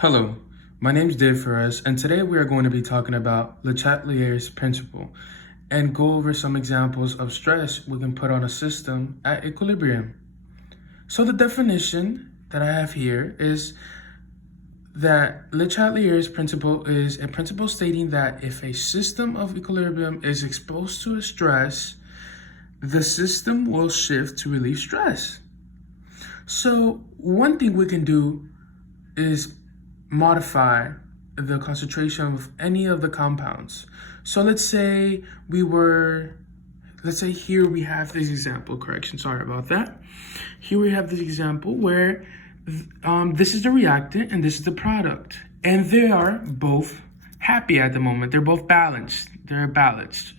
Hello, my name is Dave Ferez, and today we are going to be talking about Le Chatelier's principle and go over some examples of stress we can put on a system at equilibrium. So the definition that I have here is that Le Chatelier's principle is a principle stating that if a system of equilibrium is exposed to a stress, the system will shift to relieve stress. So one thing we can do is modify the concentration of any of the compounds. So let's say here we have this example, sorry about that. Here we have this example where this is the reactant and this is the product. And they are both happy at the moment. They're both balanced. They're balanced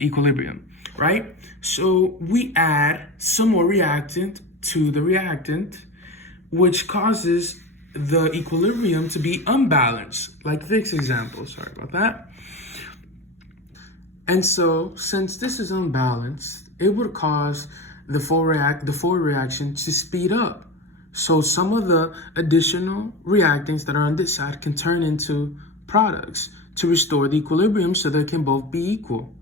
equilibrium, right? So we add some more reactant to the reactant, which causes the equilibrium to be unbalanced, like this example, sorry about that. And so, since this is unbalanced, it would cause the forward reaction to speed up. So some of the additional reactants that are on this side can turn into products to restore the equilibrium so they can both be equal.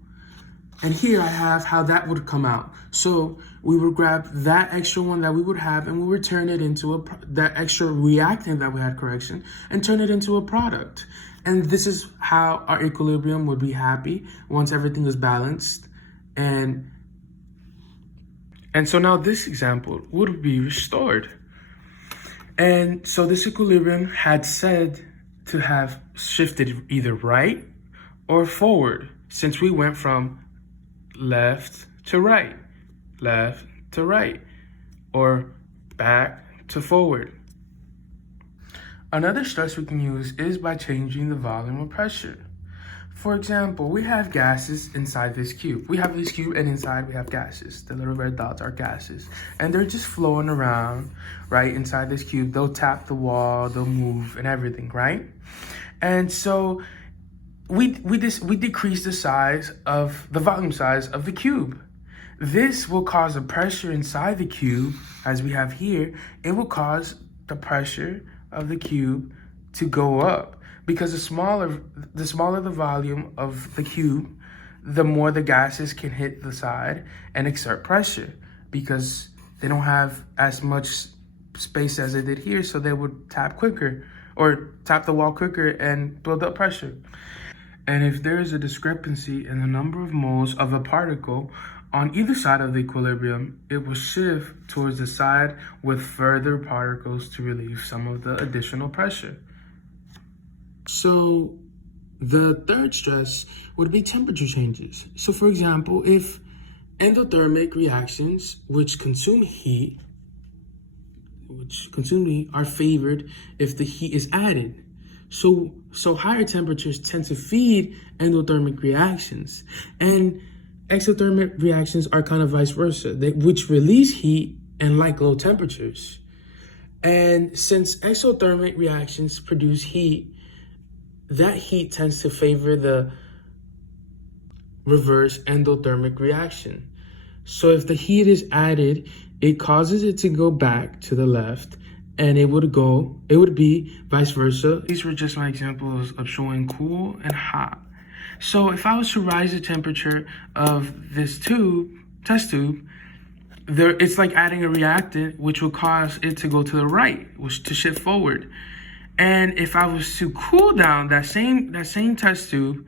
And here I have how that would come out. So we would grab that extra one that we would have and we would turn it into that extra reactant that we had and turn it into a product. And this is how our equilibrium would be happy once everything is balanced. And so now this example would be restored. And so this equilibrium had said to have shifted either right or forward, since we went from left to right, or back to forward. Another stress we can use is by changing the volume of pressure. For example, we have gases inside this cube. We have this cube and inside we have gases. The little red dots are gases. And they're just flowing around, right, inside this cube. They'll tap the wall, they'll move and everything, right? And so we decrease the volume size of the cube. This will cause a pressure inside the cube, as we have here. It will cause the pressure of the cube to go up, because the smaller the volume of the cube, the more the gases can hit the side and exert pressure, because they don't have as much space as they did here, so they would tap the wall quicker and build up pressure. And if there is a discrepancy in the number of moles of a particle on either side of the equilibrium, it will shift towards the side with further particles to relieve some of the additional pressure. So the third stress would be temperature changes. So for example, if endothermic reactions, which consume heat, are favored if the heat is added. So higher temperatures tend to feed endothermic reactions, and exothermic reactions are kind of vice versa, which release heat and like low temperatures. And since exothermic reactions produce heat, that heat tends to favor the reverse endothermic reaction. So if the heat is added, it causes it to go back to the left, and it would be vice versa. These were just my examples of showing cool and hot. So if I was to rise the temperature of this test tube, it's like adding a reactant, which will cause it to go to the right, which to shift forward. And if I was to cool down that same test tube,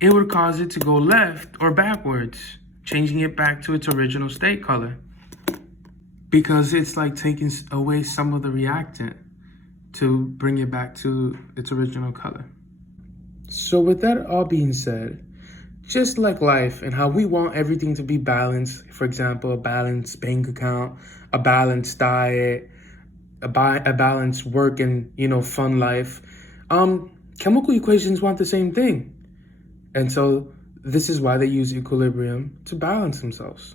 it would cause it to go left or backwards, changing it back to its original state color, because it's like taking away some of the reactant to bring it back to its original color. So with that all being said, just like life and how we want everything to be balanced, for example, a balanced bank account, a balanced diet, a balanced work and, fun life, chemical equations want the same thing. And so this is why they use equilibrium to balance themselves.